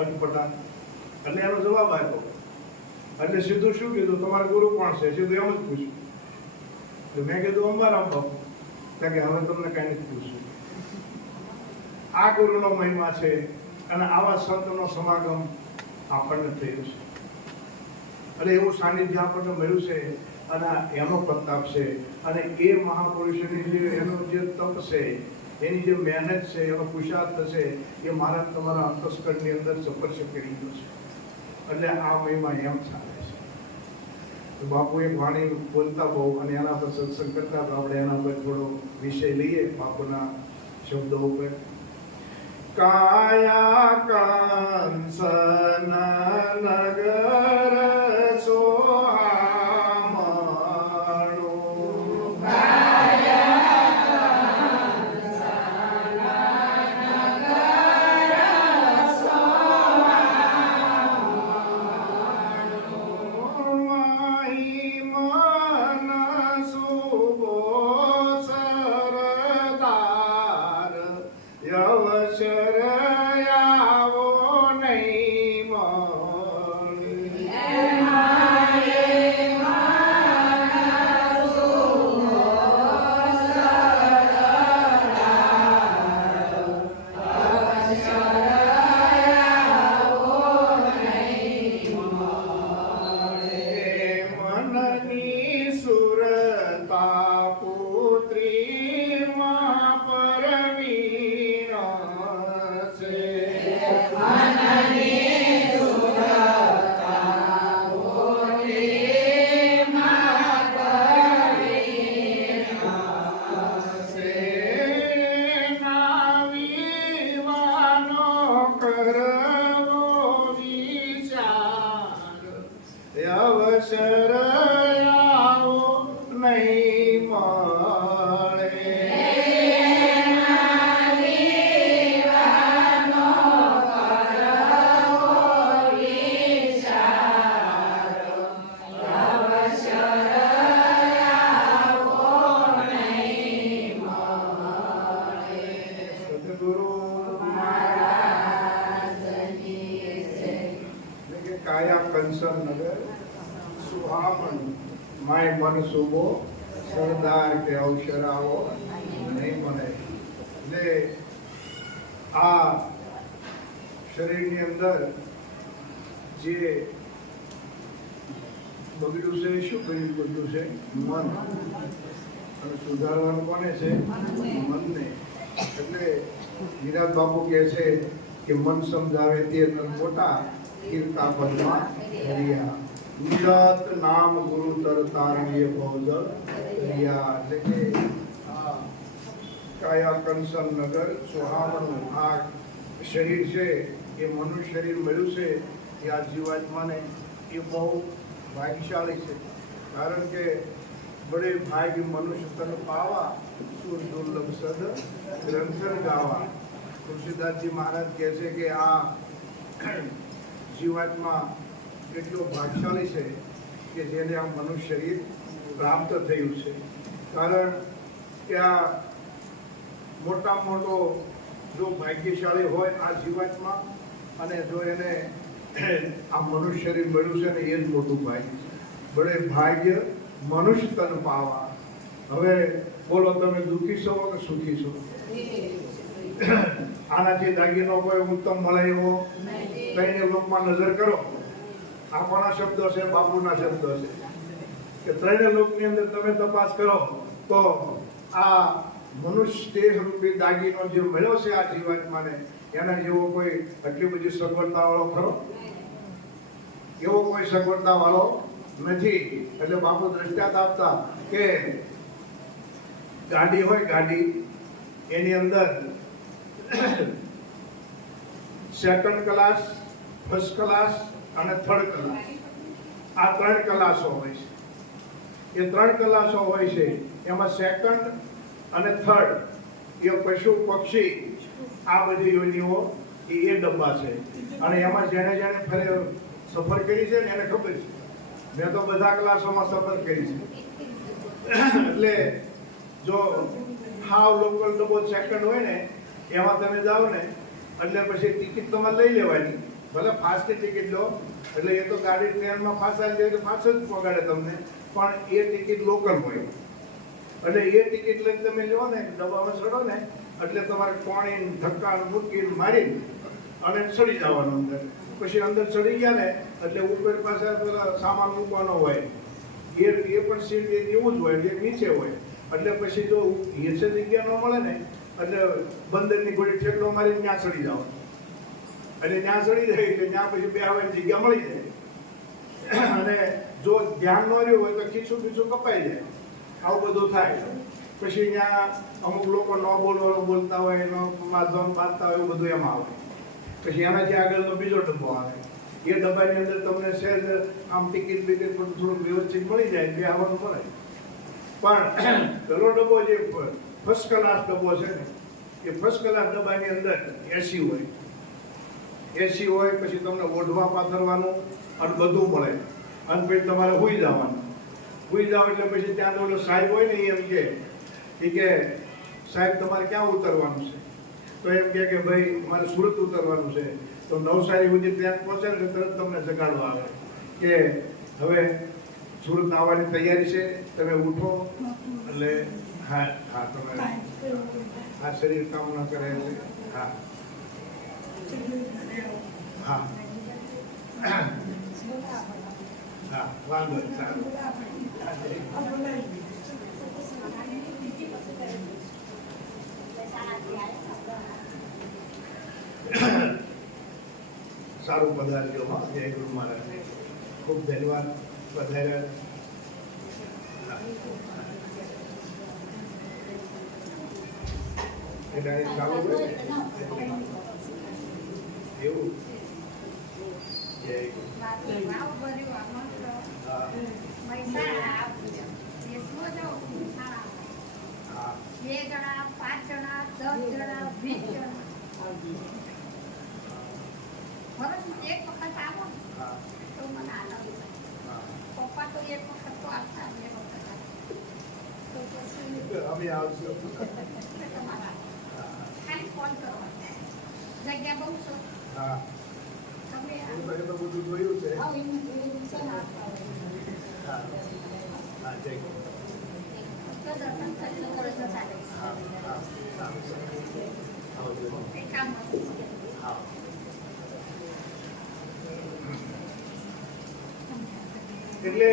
અટપટા. એટલે એનો જવાબ આપ્યો. એટલે સીધું શું કીધું, તમારા ગુરુ કોણ છે? સીધું એમ જ પૂછ્યું. તો મેં કીધું અંબારામ બાપુ. કે હવે તમને કઈ નથી પૂછ્યું. આ ગુરુનો મહિમા છે અને આવા સંતનો સમાગમ આપણને થયું છે. અને એવું સાનિધ્ય આપણને મળ્યું છે અને એનો પ્રતાપ છે. અને એ મહાપુરુષોની જે એનો જે તપ છે, એની જે મહેનત છે, એનો પુરુષાર્થ છે, એ મારા તમારા અંતસ્કરણની અંદર સ્પર્શ કરી ગયો છે. એટલે આ મહિમા એમ ચાલે છે. તો બાપુ એક વાણી બોલતા બહુ અને એના પર સત્સંગ કરતા, તો આપણે એના પર થોડો વિષય લઈએ બાપુના શબ્દો ઉપર. કાયા કંસન નગર સોહામણું, મહિમન શુભો સરદાર યવશર આવો નહીં મળી. મનની સુરતા પુત્રી માં પરવીન છે. નાવીવાનો કરવો વિચાર અવસર આવો નહીં મળે. સદગુરુ કાયા કંસન નગર સુહામણ, માય મન શુભો સરદાર કે અવસર આવો નહીં મળે. એટલે આ શરીરની અંદર જે બગડ્યું છે, શું બગડ્યું છે? મન. અને સુધારવાનું કોને છે? મનને. એટલે વિરાટ બાપુ કહે છે કે મન સમજાવે તે તન મોટા, કીર્તા પદમાં હરિયા. નિરત નામ ગુરુ તરતારણીય ભવજળ હરિયા. એટલે કે આ કાયા કંસન નગર સોહામણું આ શરીર છે, એ મનુષ્ય શરીર મળ્યું છે, એ આ જીવાત્માને એ બહુ ભાગ્યશાળી છે. કારણ કે બડે ભાગ્ય મનુષ્ય તન પાવા, સુર દુર્લભ સદ ગ્રંથર ગાવા. તુલસીદાસજી મહારાજ કહે છે કે આ જીવાત્મા એટલો ભાગ્યશાળી છે કે જેને આ મનુષ્ય શરીર પ્રાપ્ત થયું છે. કારણ કે આ મોટામાં મોટો જો ભાગ્યશાળી હોય આ જીવાત્મા, અને જો એને આ મનુષ્ય શરીર મળ્યું છે ને, એ જ મોટું ભાગ્ય છે. બડે ભાગ્ય મનુષ્ય તન પાવા. હવે બોલો, તમે દુઃખી છો કે સુખી છો? આનાથી દાગીનો કોઈ ઉત્તમ મળે એવો કઈને લોકમાં નજર કરો. આ કોના શબ્દો છે? બાપુના શબ્દો છે. કે ત્રણેય લોકની અંદર તમે તપાસ કરો તો આ મનુષ્ય દેહ રૂપી દાગીનો જે મળ્યો છે આ જીવાત્માને, એના જેવો કોઈ આટલી બધી સગવડતા વાળો ખરો? એવો કોઈ સગવડતા વાળો નથી. એટલે બાપુ દ્રષ્ટાંત આપતા કે ગાડી હોય, ગાડી એની અંદર સેકન્ડ ક્લાસ, ફર્સ્ટ ક્લાસ અને થર્ડ ક્લાસ, આ ત્રણ ક્લાસો હોય છે. એ ત્રણ ક્લાસો હોય છે. એમાં સેકન્ડ અને થર્ડ એ પશુ પક્ષી આ બધી યોનિઓ એ ડબ્બા છે. અને એમાં જેને જેને સફર કરી છે ને એને ખબર છે. મેં તો બધા ક્લાસોમાં સફર કરી છે. એટલે જો હાવ લોકલ ડબ્બો સેકન્ડ હોય ને, એમાં તમે જાઓ ને એટલે પછી ટિકિટ તમારે લઈ લેવાની. ભલે ફાસ્ટની ટિકિટ લો એટલે એ તો ગાડી ટ્રેનમાં ફાસ્ટ આવી જાય તો ફાસ્ટ જ પગાડે તમને, પણ એ ટિકિટ લોકલ હોય. એટલે એ ટિકિટ લઈને તમે જો ને ડબ્બામાં ચડો ને એટલે તમારે પાણી ધક્કા મૂકીને મારીને અને ચડી જવાનું અંદર. પછી અંદર ચડી ગયા ને એટલે ઉપર પાસે પેલા સામાન મૂકવાનો હોય, એ પણ સીટ એવું જ હોય, જે નીચે હોય. એટલે પછી જો હેસે જગ્યા ન મળે ને એટલે બંદરની ગોળી ઠેકડો મારીને ત્યાં ચડી જવાનું. એટલે ત્યાં ચડી જાય એટલે ત્યાં પછી બેહવાની જગ્યા મળી જાય. અને જો ધ્યાન ન રહ્યું હોય તો ખીચું ખીચું કપાઈ જાય. આવું બધું થાય. પછી ત્યાં અમુક લોકો ન બોલતા હોય, માધવન બાંધતા હોય, એવું બધું એમાં આવે. પછી એનાથી આગળનો બીજો ડબ્બો આવે. એ ડબ્બાની અંદર તમને સહેજ આમ ટિકિટ બિકિટ પણ થોડુંક વ્યવસ્થિત મળી જાય, બે આવવાનું મળે. પણ પેલો ડબ્બો જે ફર્સ્ટ ક્લાસ ડબ્બો છે ને, એ ફર્સ્ટ ક્લાસ ડબ્બાની અંદર એસી હોય. એસી હોય, પછી તમને ઓઢવા પાથરવાનું અને બધું મળે. અને પછી તમારે સૂઈ જવાનું. સૂઈ જાવ એટલે પછી ત્યાં તો ઓલો સાહેબ હોય ને એમ કે સાહેબ તમારે ક્યાં ઉતરવાનું છે? તો એમ કે ભાઈ મારે સુરત ઉતરવાનું છે. તો નવસારી સુધી ટ્રેન પહોંચે ને તરત તમને જગાડવા આવે કે હવે સુરત આવવાની તૈયારી છે, તમે ઉઠો. એટલે હા હા તમે આ શરીર કામ ન કરે એટલે હા હા હા વાંધો નહીં, સારું. સારું પધારજો. હા, જય ગુરુ મહારાજ. ખૂબ ધન્યવાદ પધાર્યા. એટલે ચાલુ હોય એવું. જય ગુરુ. હા. 2 જણા, 5 જણા, 10 જણા, 20 જણા. વર્ષમાં એક વખત આવો ને તો મને આનંદ થાય. પપ્પા તો એક વખત તો આવતા, 2 વખત તો પછી અમે આવશું. તમારા ખાલી ફોન કરો. જગ્યા બહુ છે. હા, તમે એ તો બધું જોયું છે. આવો એમ જોયું છે ને આવતા હોય. હા હા, જય ગુરુ. તો દર્શન કરીને થોડું ચાલે. હા હા આવજો. કંઈ કામ નથી. હા. એટલે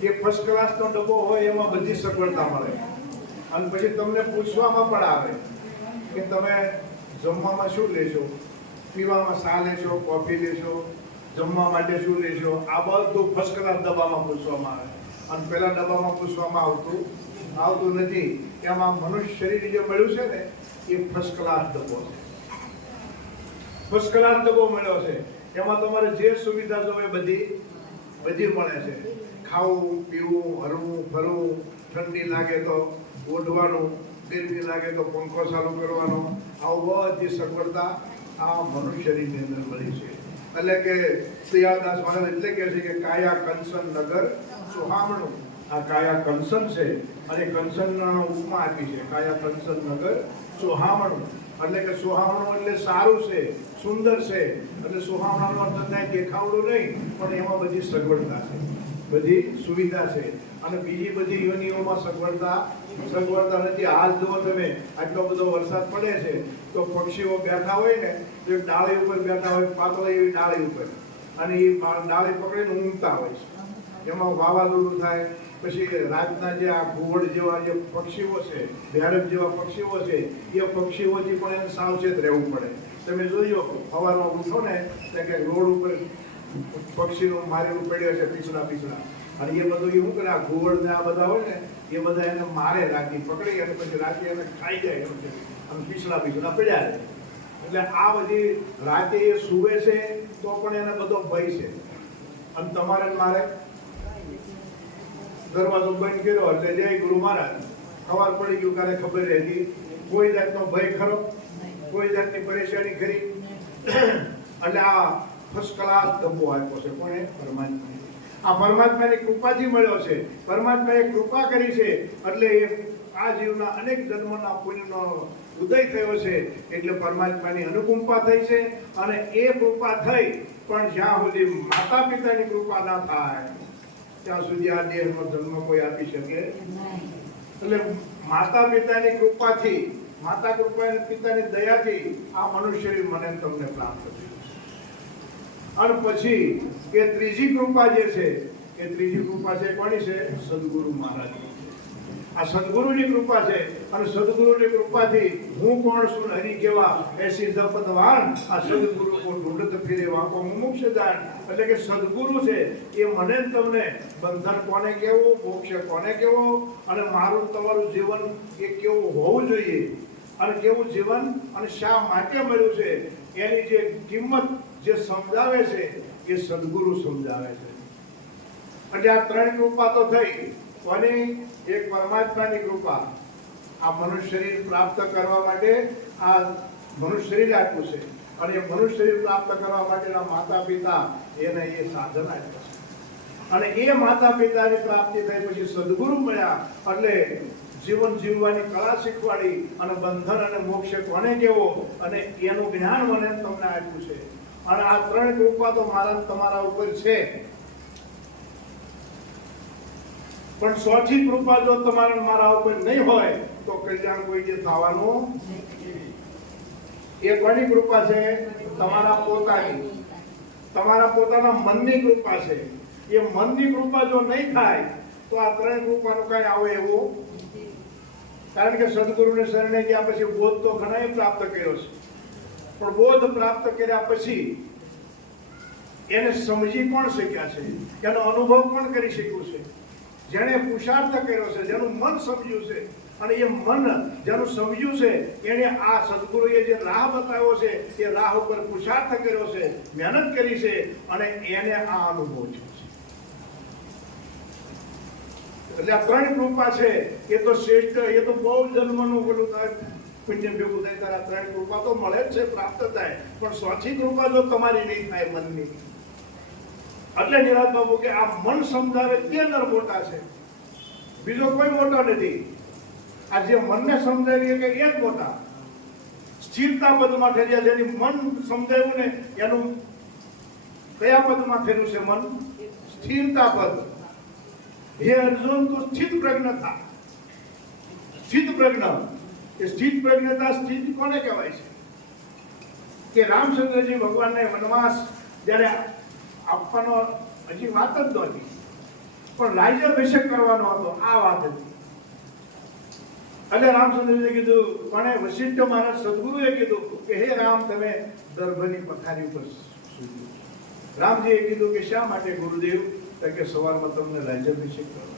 જે ફર્સ્ટ ક્લાસનો ડબ્બો હોય એમાં બધી સગવડતા મળે. અને પછી તમને પૂછવામાં પણ આવે કે તમે જમવામાં શું લેશો, પીવામાં શા લેશો, કોફી લેશો, જમવા માટે શું લેશો. આ બધું ફર્સ્ટ ક્લાસ ડબ્બામાં પૂછવામાં આવે. અને પેલા ડબ્બામાં પૂછવામાં આવતું નથી. એમાં મનુષ્ય શરીર જે મળ્યું છે ને એ ફર્સ્ટ ક્લાસ ડબ્બો છે. ફર્સ્ટ ક્લાસ ડબ્બો મળ્યો છે. એમાં તમારે જે સુવિધા જોવે બધી મળે છે. ખાવું, પીવું, હરવું, ફરવું, ઠંડી લાગે તો ઓઢવાનું, ગરમી લાગે તો પંખો ચાલુ કરવાનો, આવું બધી સગવડતા આ મનુષ્ય શરીરની અંદર મળી છે. એટલે કે દયાળદાસ મહારાજ એટલે કહે છે કે કાયા કંચન નગર સુહામણું. આ કાયા કંચન છે અને કંચનનો ઉપમા આપી છે. કાયા કંચન નગર સુહામણું. એટલે કે સુહામણું એટલે સારું છે, સુંદર છે. એટલે સુહામણાનો અર્થ થાય દેખાવડું નહીં, પણ એમાં બધી સગવડતા છે, બધી સુવિધા છે. અને બીજી બધી યોનિઓમાં સગવડતા નથી. હાલ જુઓ તમે, આટલો બધો વરસાદ પડે છે તો પક્ષીઓ બેઠા હોય ને તો એક ડાળી ઉપર બેઠા હોય, પાતળી એવી ડાળી ઉપર, અને એ ડાળી પકડીને ઊંઘતા હોય છે. એમાં વાવાઝોડું થાય. પછી રાતના જે આ ઘુવડ જેવા જે પક્ષીઓ છે, ભેરબ જેવા પક્ષીઓ છે, એ પક્ષીઓથી પણ એને સાવચેત રહેવું પડે. તમે જોજો સવારમાં ઉઠો ને ત્યાં કે રોડ ઉપર પક્ષીનું મારેલું પડ્યું છે પીછડા. અને એ બધું એવું કરે, આ ઘુવડ ને આ બધા હોય ને એ બધા એને મારે રાખી પકડી અને પછી રાતે એને ખાઈ જાય. આમ પીછડા પડ્યા રહે. એટલે આ બધી રાતે એ સૂવે છે તો પણ એને બધો ભય છે. અને તમારે મારે દરવાજો બંધ કર્યો એટલે જય ગુરુ મહારાજ. સવાર પડી ગયું ક્યારે ખબર રહેતી. કોઈ જાતનો ભય ખરો, કોઈ જાતની પરેશાની ખરી. એટલે આ ફર્સ્ટ ક્લાસ ડબ્બો આપ્યો છે. કોણે? પરમાત્માએ. આ પરમાત્માની કૃપાથી મળ્યો છે. પરમાત્માએ કૃપા કરી છે એટલે એ આ જીવના અનેક જન્મના પુણ્યનો ઉદય થયો છે એટલે પરમાત્માની અનુકંપા થઈ છે. અને એ કૃપા થઈ પણ જ્યાં સુધી માતા પિતાની કૃપા ના થાય ત્યાં સુધી આ દેહનો જન્મ કોઈ આપી શકે. એટલે માતા પિતાની કૃપાથી, માતા કૃપા અને પિતાની દયાથી આ મનુષ્ય શરીર મને તમને પ્રાપ્ત થયું. અને પછી કે ત્રીજી કૃપા જે છે એ ત્રીજી કૃપા છે કોની છે? સદગુરુ મહારાજ. આ સદગુરુની કૃપા છે. અને સદગુરુની કૃપાથી હું કોણ છું હરિ કેવા એસી દપતવાન આ સદગુરુ કો ઢૂંઢત ફિરે વાંકો મુમુક્ષ જાણ. એટલે કે સદગુરુ છે એ મને તમને બંધન કોને કેવું, મોક્ષ કોને કેવો, અને મારું તમારું જીવન એ કેવું હોવું જોઈએ અને કેવું જીવન અને શા માટે મળ્યું છે એની જે કિંમત જે સમજાવે છે એ સદગુરુ સમજાવે છે. એટલે આ ત્રણ કૃપા તો થઈ. કોની? એક પરમાત્માની કૃપા. આ મનુષ્ય શરીર પ્રાપ્ત કરવા માટે આ મનુષ્ય શરીર આપ્યું છે. અને એ મનુષ્ય શરીર પ્રાપ્ત કરવા માટેના માતા પિતા એને એ સાધન આપ્યું છે. અને એ માતા પિતાની પ્રાપ્તિ થઈ પછી સદગુરુ મળ્યા એટલે જીવન જીવવાની કળા શીખવાડી અને બંધન અને મોક્ષ કોને કેવો અને એનું જ્ઞાન મને તમને આપ્યું છે. અને આ ત્રણ કૃપા તો મારા તમારા ઉપર છે. પણ ચોથી કૃપા જો તમારા મારા ઉપર નહીં હોય તો કલ્યાણ કોઈ જે થવાનું. એ કોની કૃપા છે? તમારા પોતાની, તમારા પોતાના મનની કૃપા છે. એ મનની કૃપા જો નહીં થાય તો આ ત્રણ કૃપાનું કઈ આવે એવું. કારણ કે સદગુરુને શરણે ગયા પછી બોધ તો ઘણા પ્રાપ્ત કર્યો છે. પણ બોધ પ્રાપ્ત કર્યા પછી એને સમજી કોણ શક્યા છે? એનો અનુભવ કોણ કરી શક્યું છે? જેને પુરુષાર્થ કર્યો છે, જેનું મન સમજ્યું છે. અને એ મન જેનું સમજ્યું છે એને આ સદગુરુએ જે રાહ બતાવ્યો છે એ રાહ ઉપર પુરુષાર્થ કર્યો છે, મહેનત કરી છે અને એને આ અનુભવ છે. એટલે આ ત્રણ કૃપા છે એ તો શ્રેષ્ઠ, એ તો બહુ જન્મનું પેલું પુણ્ય ભેગું થાય ત્યારે ત્રણ કૃપા તો મળે જ છે, પ્રાપ્ત થાય. પણ ચોથી કૃપા જો તમારી નહીં થાય મનની, એટલે નિરાજ બાબુ કે આ મન સમજાવે તે નર મોટા છે, બીજો કોઈ મોટો નથી. આ જે મનને સમજાવીએ કે એ જ મોટા. સ્થિરતા પદમાં ઠર્યા, જેની મન સમજાવ્યું ને એનું કયા પદમાં ઠર્યું છે મન? સ્થિરતા પદ. હે અર્જુન તું સ્થિત પ્રજ્ઞ થા. સ્થિત પ્રજ્ઞ, એ સ્થિત પ્રજ્ઞતા સ્થિત કોને કહેવાય છે? કે રામચંદ્રજી ભગવાનને વનવાસ જ્યારે આપવાનો હજી વાત જ નહોતી, પણ રાજ્યાભિષેક કરવાનો હતો, આ વાત હતી. એટલે રામચંદ્રજીએ કીધું, કોણે? વશિષ્ઠ મહારાજ સદગુરુએ કીધું કે હે રામ તમે દર્ભની પથારી ઉપર સૂજો. રામજીએ કીધું કે શા માટે ગુરુદેવ? કે સવારમાં તમને રાજ્યાભિષેક કરવાનો.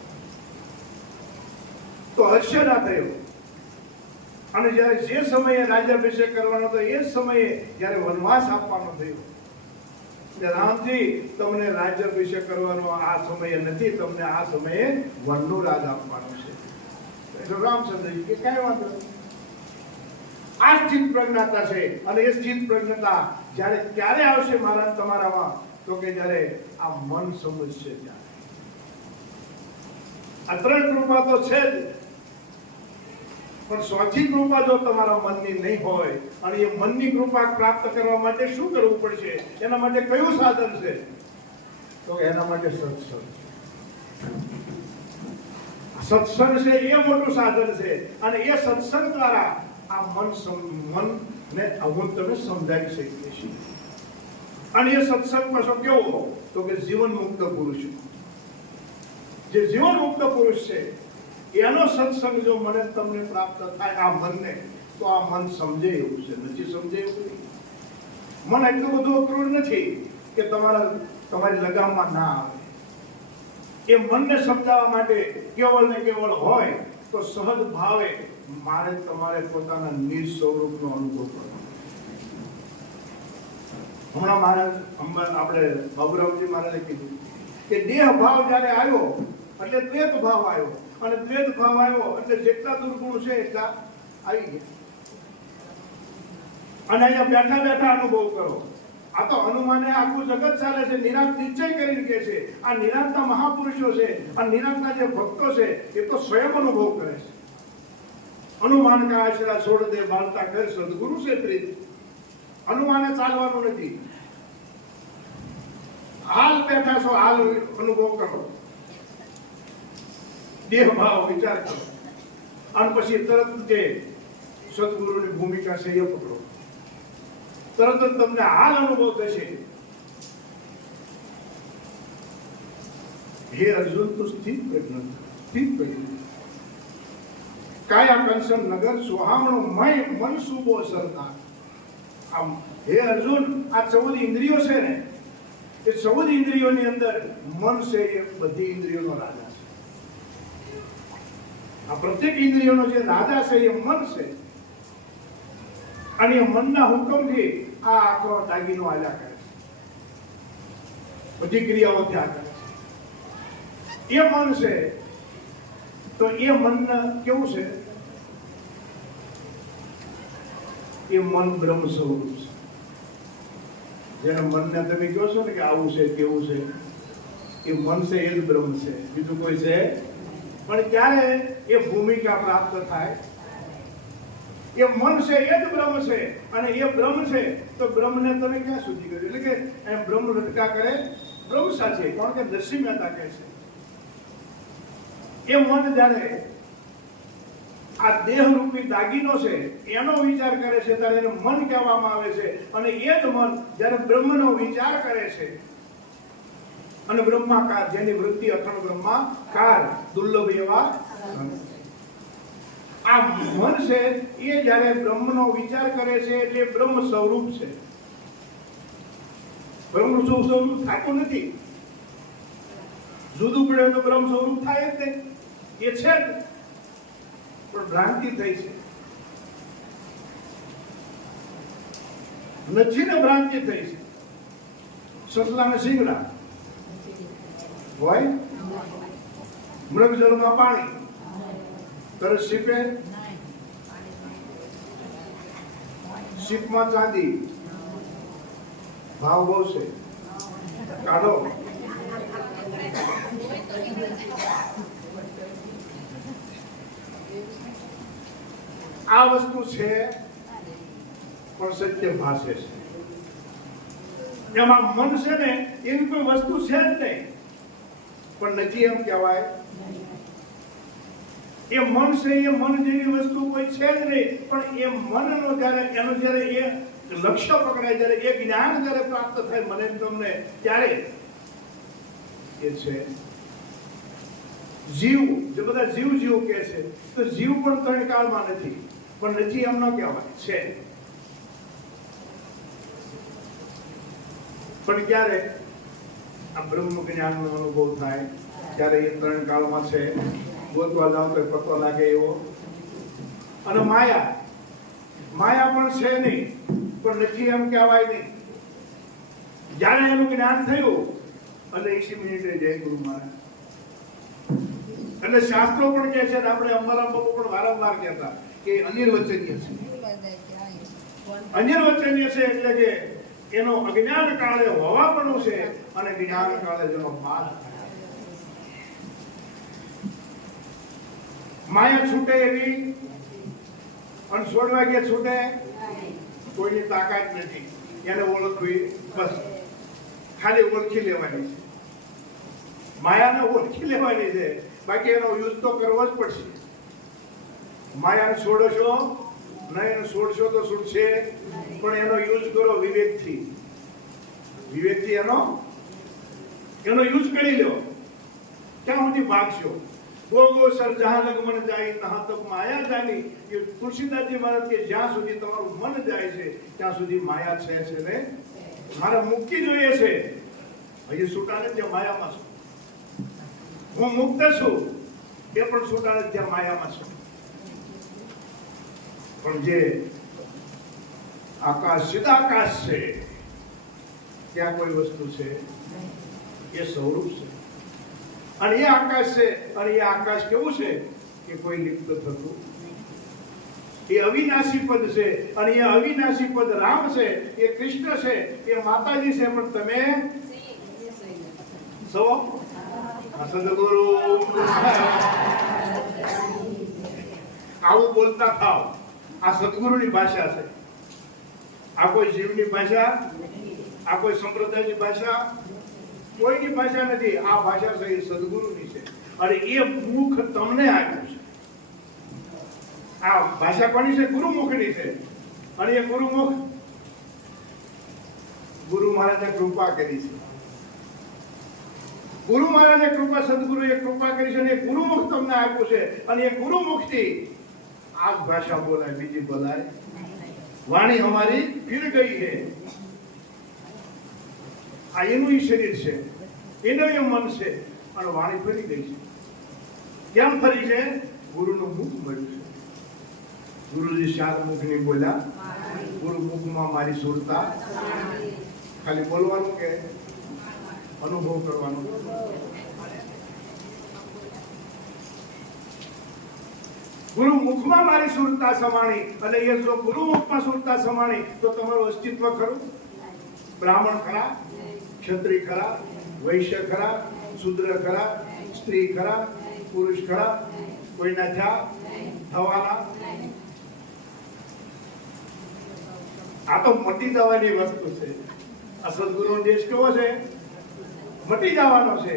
તો હર્ષ ના થયો. અને જ્યારે જે સમયે રાજ્યાભિષેક કરવાનો હતો એ સમયે જ્યારે વનવાસ આપવાનો થયો, રામજી તમને રાજ્યાભિષેક કરવાનો આ સમયે નથી, તમને આ સમયે વનનું રાજ આપવાનું છે. રામચંદ્રજી કે કઈ વાંધો નહીં. આ સ્થિત પ્રજ્ઞતા છે. અને એ સ્થિત પ્રજ્ઞતા જ્યારે ક્યારે આવશે મહારાજ તમારામાં? તો કે જ્યારે આ મન સમજશે ત્યારે. આ ત્રણ કૃપા તો છે જ, પણ ચોથી કૃપા જો તમારા મનની નહીં હોય અને એ મનની કૃપા પ્રાપ્ત કરવા માટે શું કરવું પડશે? એના માટે કયું સાધન છે? તો એના માટે સત્સંગ. સત્સંગ છે એ મોટું સાધન છે. અને એ સત્સંગ દ્વારા આ મનને હું તમે સમજાવી શકીએ છીએ. અને એ સત્સંગ પાછો કેવો? તો કે જીવન મુક્ત પુરુષ. જે જીવન મુક્ત પુરુષ છે એનો સત્સંગ જો મને તમને પ્રાપ્ત થાય આ મનને, તો આ મન સમજે એવું છે, નથી સમજે એવું. મન એટલું બધું અક્રૂર નથી કે તમારી લગામમાં ના આવે. એ મનને સમજાવવા માટે કેવળ ને કેવળ હોય તો સહજ ભાવે મારે તમારે પોતાના નિજ સ્વરૂપનો અનુભવ કરવો. હમણાં મહારાજ આપણે બાબુરાવજી મહારાજે કીધું કે દેહ ભાવ જયારે આવ્યો એટલે દ્વૈત ભાવ આવ્યો, અને દ્વૈત ભાવ આવ્યો એટલે જેટલા દુર્ગુણ છે એટલા આવી ગયા. અને અહીંયા બેઠા બેઠા અનુભવ કરો. આ તો હનુમાને આખું જગત ચાલે છે, નિરાંત નિશ્ચય કરીને કે છે. આ નિરાંતના મહાપુરુષો છે, આ નિરાંતના જે ભક્તો છે એ તો સ્વયં અનુભવ કરે છે. અનુમાન કા આશરા છોડ દે બાળતા કર સદગુરુ છે પ્રીત. અનુમાને ચાલવાનું નથી. હાલ બેઠા છો, હાલ અનુભવ કરો, દેહ ભાવ વિચાર કરો, અને પછી તરત જે સદગુરુની ભૂમિકા છે એ પકડો. તરત જ તમને હાલ અનુભવ થશે. હે અર્જુન તું સ્થિત પ્રજ્ઞ, સ્થિત પ્રજ્ઞ. કાયા કંસન નગર સુહામણું મય મન સુબો સરતા. આમ હે અર્જુન, આ 14 ઇન્દ્રિયો છે ને, એ 14 ઇન્દ્રિયોની અંદર મન છે એ બધી ઇન્દ્રિયોનો રાજા છે. આ પ્રત્યેક ઇન્દ્રિયોનો જે રાજા છે એ મન છે, અને એ મનના હુકમથી આ આખો દાગીનો આલ્યા કરે છે, બધી ક્રિયાઓ થયા કરે છે. એ મન છે, તો એ મન કેવું છે? એ મન બ્રહ્મ સ્વરૂપ છે. જેને મનને તમે કહો છો ને કે આવું છે કેવું છે, એ મન છે એ જ બ્રહ્મ છે, બીજું કોઈ છે. પણ ક્યારે એ ભૂમિકા પ્રાપ્ત થાય? એ મન છે એ જ બ્રહ્મ છે, અને એ બ્રહ્મ છે તો બ્રહ્મને તમે ક્યાં સુધી કર્યું? એટલે કે એમ બ્રહ્મ લટકા કરે બ્રહ્મ સાથે. કોણ કે નરસિંહ મહેતા કહે છે એ મન જ્યારે આ દેહ રૂપી દાગીનો છે એનો વિચાર કરે છે ત્યારે એને મન કહેવામાં આવે છે. અને એ જ મન જ્યારે બ્રહ્મનો વિચાર કરે છે, અને બ્રહ્માકાર, જેની વૃત્તિ અખંડ બ્રહ્માકાર દુર્લભ એવા, આ મન છે એ જ્યારે બ્રહ્મનો વિચાર કરે છે એટલે બ્રહ્મ સ્વરૂપ છે. બ્રહ્મ સ્વરૂપ થતું નથી. જુદું પડે તો બ્રહ્મ સ્વરૂપ થાય જ નહીં. એ છે જ, પણ ભ્રાંતિ થઈ છે. નથી ને ભ્રાંતિ થઈ છે. સસલા ને શીંગડા હોય, મૃગ જળમાં પાણી, તરત સીપે, સીપમાં ચાંદી, ભાવ બહુ છે, કાઢો. આ વસ્તુ છે પણ સત્ય ભાષે છે. એમાં મન છે ને એવી કોઈ વસ્તુ છે જ નહીં, પણ નથી એમ કહેવાય. એ મન છે એ મન જેવી વસ્તુ કોઈ છે જ નહીં, પણ એ મનનો જ્યારે એનો જ્યારે એ લક્ષ્ય પકડાય, જ્યારે એ જ્ઞાન જ્યારે પ્રાપ્ત થાય મને તમને, ત્યારે એ છે જીવ. જે બધા જીવ જીવ કહે છે, તો જીવ પણ ત્રણ કાળમાં નથી, પણ નથી એમ ન કહેવાય, છે. પણ ક્યારે આ બ્રહ્મ જ્ઞાનનો અનુભવ થાય ત્યારે એ ત્રણ કાળમાં છે. ગોતવા જાવ તો પતો લાગે એવો. અને માયા, માયા પણ છે નહીં, પણ નથી એમ કહેવાય નહીં. જ્યારે એનું જ્ઞાન થયું અને 80 મિનિટે જય ગુરુ મહારાજ. એટલે શાસ્ત્રો પણ કહે છે, આપણે અંબારામ બાપુ પણ વારંવાર કહેતા કે અનિર્વચનીય છે. અનિર્વચનીય છે એટલે કે એનો અજ્ઞાન કાળે હોવાપણું છે, અને જ્ઞાન કાળે જેનો પાર થાય. માયા છૂટે એવી, અને છોડવા ગયા છૂટે કોઈની તાકાત નથી. એને ઓળખવી, બસ ખાલી ઓળખી લેવાની છે. માયાને ઓળખી લેવાની છે, બાકી એનો યુઝ તો કરવો જ પડશે. માયાને છોડશો નહીં, એને છોડશો તો છૂટશે, પણ એનો યુઝ કરો વિવેકથી. વિવેકથી એનો યુઝ કરી લો. ક્યાં સુધી ભાગશો? ગો ગો સર જહાં લગમન જાય તહાં તક માયા જાની. એ તુલસીદાસજી મહારાજ કે જ્યાં સુધી તમારું મન જાય છે ત્યાં સુધી માયા છે ને મારે મુક્તિ જોઈએ છે. હજી છૂટા નથી, ત્યાં માયામાં છું. હું મુક્ત છું, એ પણ છૂટા નથી, ત્યાં માયામાં છું. પણ જે આકાશ ચિદાકાશ છે ત્યાં કોઈ વસ્તુ છે, એ સ્વરૂપ છે. અને એ આકાશ છે, અને એ આકાશ કેવું છે કે કોઈ લિપ્ત થતું. એ અવિનાશી પદ છે, અને એ અવિનાશી પદ રામ છે, એ કૃષ્ણ છે, એ માતાજી છે. પણ તમે સદગુરુ આવું બોલતા થાવ. આ સદગુરુની ભાષા છે. આ કોઈ જીવની ભાષા, આ કોઈ સંપ્રદાયની ભાષા, કોઈની ભાષા નથી. આ ભાષા છે એ સદગુરુની છે. અને એ મુખ તમને આપ્યું છે. આ ભાષા કોની છે? ગુરુમુખની છે. અને એ ગુરુમુખ ગુરુ મહારાજે કૃપા કરી છે. ગુરુ મહારાજે કૃપા, સદગુરુએ કૃપા કરી છે અને એ ગુરુમુખ તમને આપ્યું છે. અને એ ગુરુમુખથી આ જ ભાષા બોલાય, બીજી બોલાય. વાણી हमारी फिर गई है. આ એનું ઈ શરીર છે, એનું એ મન છે અને વાણી ફરી ગઈ છે. કેમ ફરી છે? ગુરુનું મુખ મળ્યું છે. ગુરુજી 7 મુખની બોલ્યા, ગુરુ મુખમાં મારી સુરતા. ખાલી બોલવાનું કે અનુભવ કરવાનો? ગુરુ મુખમાં મારી સુરતા સમાણી. એટલે એ જો ગુરુ મુખમાં સુરતા સમાણી તો તમારું અસ્તિત્વ ખરું? બ્રાહ્મણ ખરા, ક્ષત્રિય ખરા, વૈશ્ય ખરા, શૂદ્ર ખરા, સ્ત્રી ખરા, પુરુષ ખરા? કોઈના થયા? થવાના? આ તો મટી જવાની વસ્તુ છે. આ સદગુરુનો દેશ કેવો છે? મટી જવાનો છે.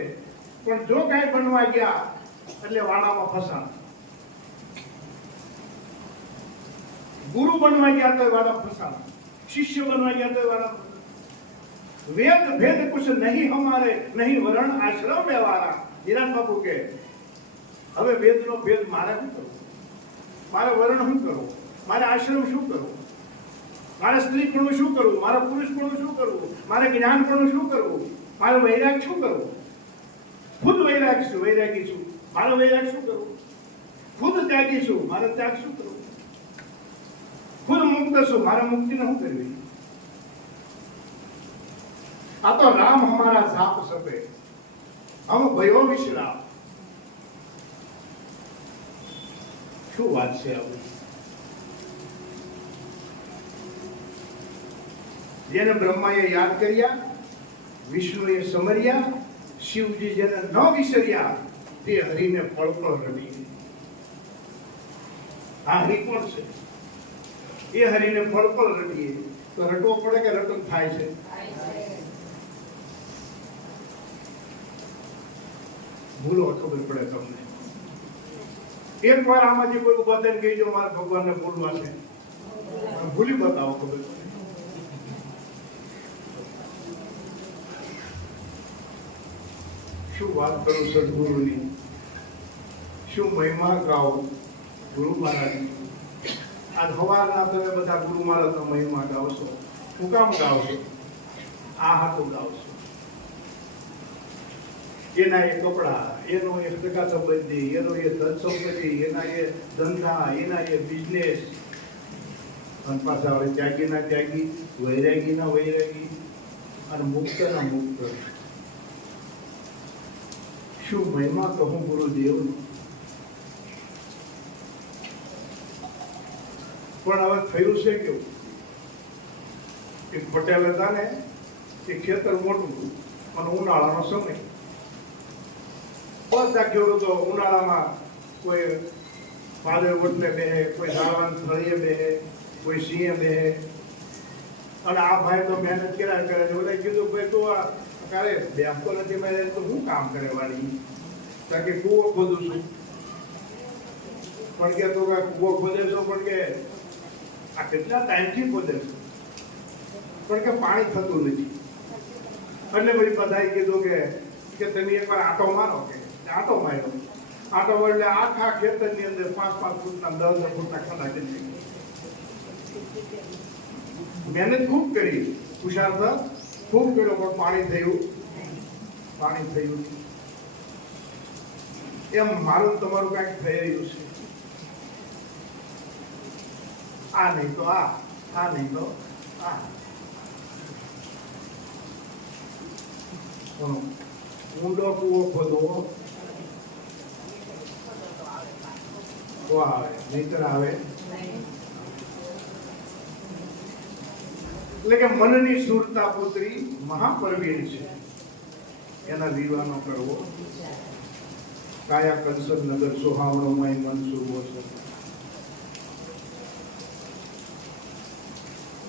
પણ જો કઈ બનવા ગયા એટલે વાણામાં ફસાણ. ગુરુ बनवा गया तो वाला फंसा, शिष्य बनवा गया तो वाला फंसा। वेद भेद कुछ नहीं हमारे, नहीं वर्ण आश्रम व्यवहारा। हीरान बापू के હવે વેદનો ભેદ મારે શું કરવો? મારે વર્ણ શું કરવો? મારે આશ્રમ શું કરવો? મારે સ્ત્રીપણું શું કરવું? મારે પુરુષપણું શું કરવું? મારે જ્ઞાનપણું શું કરવું? મારે વૈરાગ શું કરવું? ખુદ વૈરાગ છું, વૈરાગી છું, મારે વૈરાગ શું કરવું? ખુદ ત્યાગી છું, મારે ત્યાગ શું કરવું? ખુદ મુક્ત છું, મારે મુક્તિને શું કરવી? આ તો રામ હમારા જાપ સપે, હમ ભયો વિશ્રામ। શું વાત છે આ બધી? જેને બ્રહ્માએ યાદ કર્યા, વિષ્ણુએ સમર્યા, શિવજી જેને ન વિસર્યા તે હરિને પળ પળ રમી। આ હરિ કોણ છે? એ હરિને પળ પળ રમીએ તો રટવો પડે કે રટન થાય છે? ભૂલો ખબર પડે તમને। એક વાર આમાંથી કોઈ ઉભા થઈને કહીજો મારા ભગવાનને બોલવા છે, ભૂલી બતાવો ખબર પડે। શું વાત કરું સદગુરુની, શું મહિમા ગાઓ ગુરુ મહારાજની। આ સવારના તમે બધા ગુરુ મહારાજનો મહિમા ગાવશો, શું કામ ગાવશો? આ હાથું ગાવશો। એના એ કપડા, એનો એ ટકા સંબંધી, એનો એ ધન સંપત્તિ, એના એ ધંધા, એના એ બિઝનેસ, અને પાછા હવે ત્યાગીના ત્યાગી, વૈરાગીના વૈરાગી અને મુક્તના મુક્ત। શું મહિમા કહું ગુરુદેવનો। પણ હવે થયું છે કેવું, એક પટેલ હતા ને, એ ખેતર મોટું અને ઉનાળાનો સમય, બધા ખેડૂતો ઉનાળામાં કોઈ પાદર વટલે બેહે, કોઈ ઝાડવાન થળીએ બેહે, કોઈ સિંહે બેહે, અને આ ભાઈ તો મહેનત કર્યા કરે છે। બધા કીધું ભાઈ તું આ કાલે બેસતો નથી, મેં તો શું કામ કરે વાળી? કારણ કે કૂવો ખોદું છું, પણ કે તું કૂવો ખોદે છો, પણ કે આ કેટલા ટાઈમથી ખોદે છે, પણ કે પાણી થતું નથી। એટલે પછી બધાએ કીધું કે તમે એકવાર આટો મારો, કે આટો માર્યો, આટો માર્યો એટલે આખા ખેતરની અંદર 5-5 ફૂટના 10-10 ફૂટના ખાડા કરી। મહેનત ખૂબ કરી, પુરુષાર્થ ખૂબ કર્યો, પણ પાણી થયું એમ મારું તમારું કાંઈક થઈ રહ્યું છે। આ નહીં તો આ નહીં તો આ। ઊંડો કૂવો ખોદવો તો આવે, નહીતર આવે। એટલે કે મનની સુરતા પુત્રી મહાપરવીર છે, એના વિવાહનો કરવો। કાયા કંસર નગર સુહાવણો મય મન સુવો છે,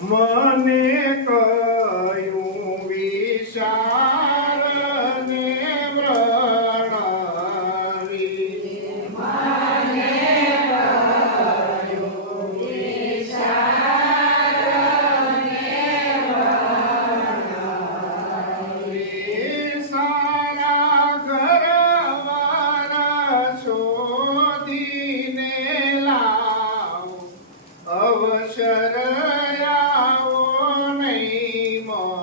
મને કયું વિચારને વર્ણવી સારા ઘરવાળા શોધીને લાવો અવસર આવો નહીં મળે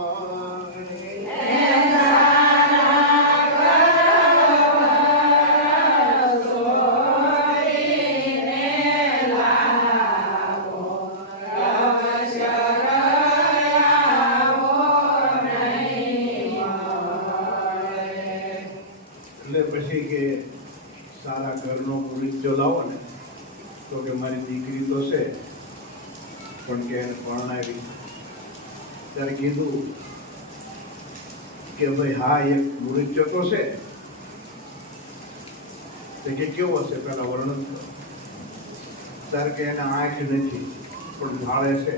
એટલે પછી કે સારા ઘરનો મુરીચો લાવો ને તો કે મારી દીકરી તો છે પણ કે એને પરણાવી ત્યારે કીધું કે ભાઈ હા એક મુરીચો તો છે તે કે કેવો છે પેલા વર્ણન કરો ત્યારે કે એને આંખ નથી પણ ભાળે છે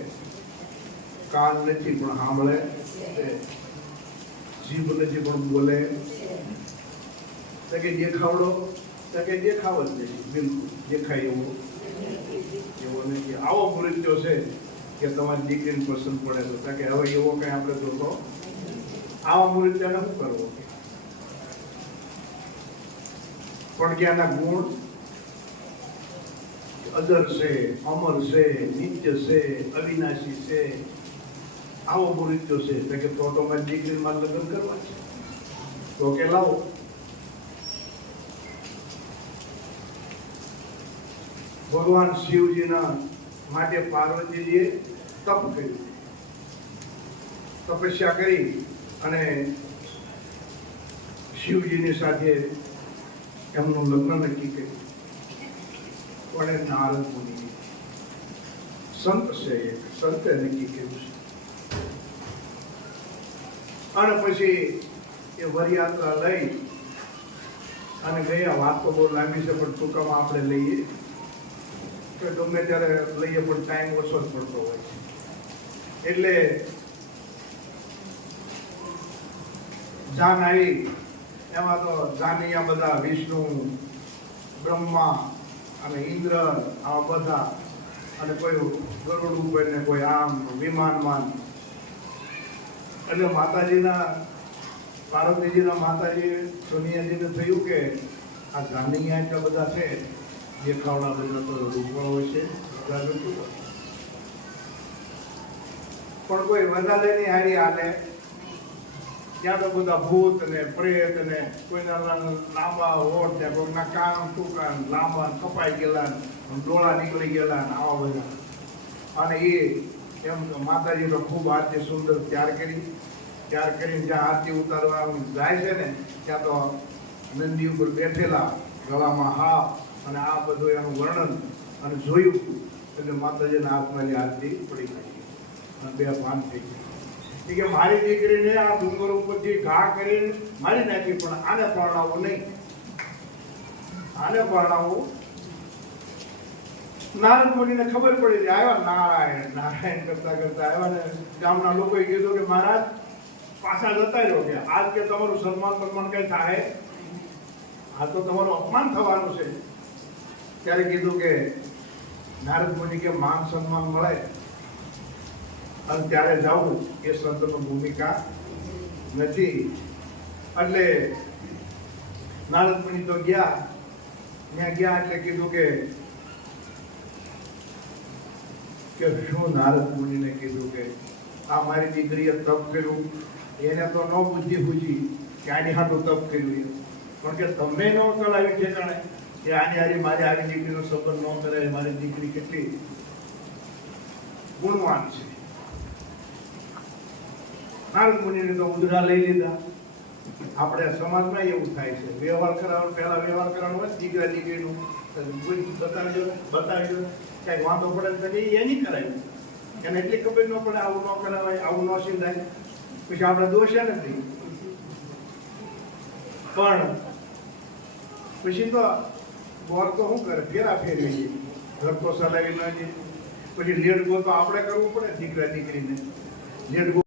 કાન નથી પણ સાંભળે છે જીભ નથી પણ બોલે કે દેખાવડો કે દેખાવ જ નથી બિલકુલ દેખાય એવો નથી આવો મુરીચો છે કે તમારી દીકરીને પસંદ પડે તો કે હવે એવો કઈ આપણે જોતો આવા મુરીચાને શું કરવો પણ કે આના ગુણ અદર છે અમર છે નિત્ય છે અવિનાશી છે આવો મુરીચો છે કે તો મારી દીકરીને મારે લગ્ન કરવા છે તો કે લાવો ભગવાન શિવજીના માટે પાર્વતીજીએ તપ કર્યું તપસ્યા કરી અને શિવજીની સાથે એમનું લગ્ન નક્કી કર્યું પણ એ નારદ મુનિ સંત છે એક સંતે નક્કી કર્યું છે અને પછી એ વરયાત્રા લઈ અને ગયા. વાત તો બહુ લાંબી છે પણ ટૂંકામાં આપણે લઈએ કે ગમે ત્યારે લઈએ પણ ટાઈમ ઓછો જ પડતો હોય છે. એટલે જાન આવી એમાં તો જાનૈયા બધા વિષ્ણુ બ્રહ્મા અને ઇન્દ્ર આવા બધા અને કોઈ ગરુડ ઉપર ને કોઈ આમ વિમાનમાં એટલે માતાજીના પાર્વતીજીના માતાજી સોનિયાજીને થયું કે આ જાનૈયા એટલા બધા છે દેખાવડા બધા તો રૂપવાળો છે પણ કોઈ વધારે ની હારી હાલે ત્યાં તો બધા ભૂત ને પ્રેત ને કોઈના લાંબા હોઠ ને કોઈના કાન ટૂંકા લાંબા કપાઈ ગયેલા ડોળા નીકળી ગયેલા આવા બધા અને એ એમ માતાજી તો ખૂબ આરતી સુંદર તૈયાર કરીને જ્યાં આરતી ઉતારવા જાય છે ને ત્યાં તો નંદી ઉપર બેઠેલા ગળામાં હાથ અને આ બધું એનું વર્ણન અને જોયું એટલે માતાજીના હાથમાં આરતી પડી ગઈ અને બે ભાન થઈ ગઈ કે મારી દીકરીને આ ડુંગર ઉપરથી ઘા કરીને મારી નાખી પણ આને પરણાવવું નહીં આને પરણાવવું. નારદ મુનિને ખબર પડી આવ્યા નારાયણ નારાયણ કરતા આવ્યા ને ગામના લોકોએ કીધું કે મહારાજ પાછા જતા રહ્યો કે આજ કે તમારું સન્માન કઈ થાય આ તો તમારું અપમાન થવાનું છે. ત્યારે કીધું કે નારદ મુનિ કે માન સન્માન મળે અને ત્યારે જવું એ સંતની ભૂમિકા નથી. એટલે નારદ મુનિ તો ગયા ત્યાં ગયા એટલે કીધું કે શું નારદ મુનિને કીધું કે આ મારી દીકરીએ તપ કર્યું એને તો ન બુદ્ધિ પૂછી કે આની હાટું તપ કર્યું પણ કે તમે ન કરાવી ઠેકાણે કે આની હારી મારી આવી દીકરીનો સંબંધ ન કરાય. મારી દીકરી કેટલી ગુણવાન છે. નારદ મુનિને તો ઉધરા લઈ લીધા. આપણે સમાજમાં એવું થાય છે વ્યવહાર કરાવવાનો પહેલા વ્યવહાર કરવાનો હોય દીકરા દીકરીનું બતાવજો કઈ વાંધો પડે તો એ નહીં કરાય એને એટલી ખબર ન પડે આવું ન કરાવાય આવું ન સિંધાય પછી આપણે દોષ નથી. પણ પછી તો બોર તો શું કરે ફેરા ફેરવી ઘર તો ચલાવી ન જાય પછી લેટ ગો તો આપણે કરવું પડે દીકરા દીકરીને લેટ ગો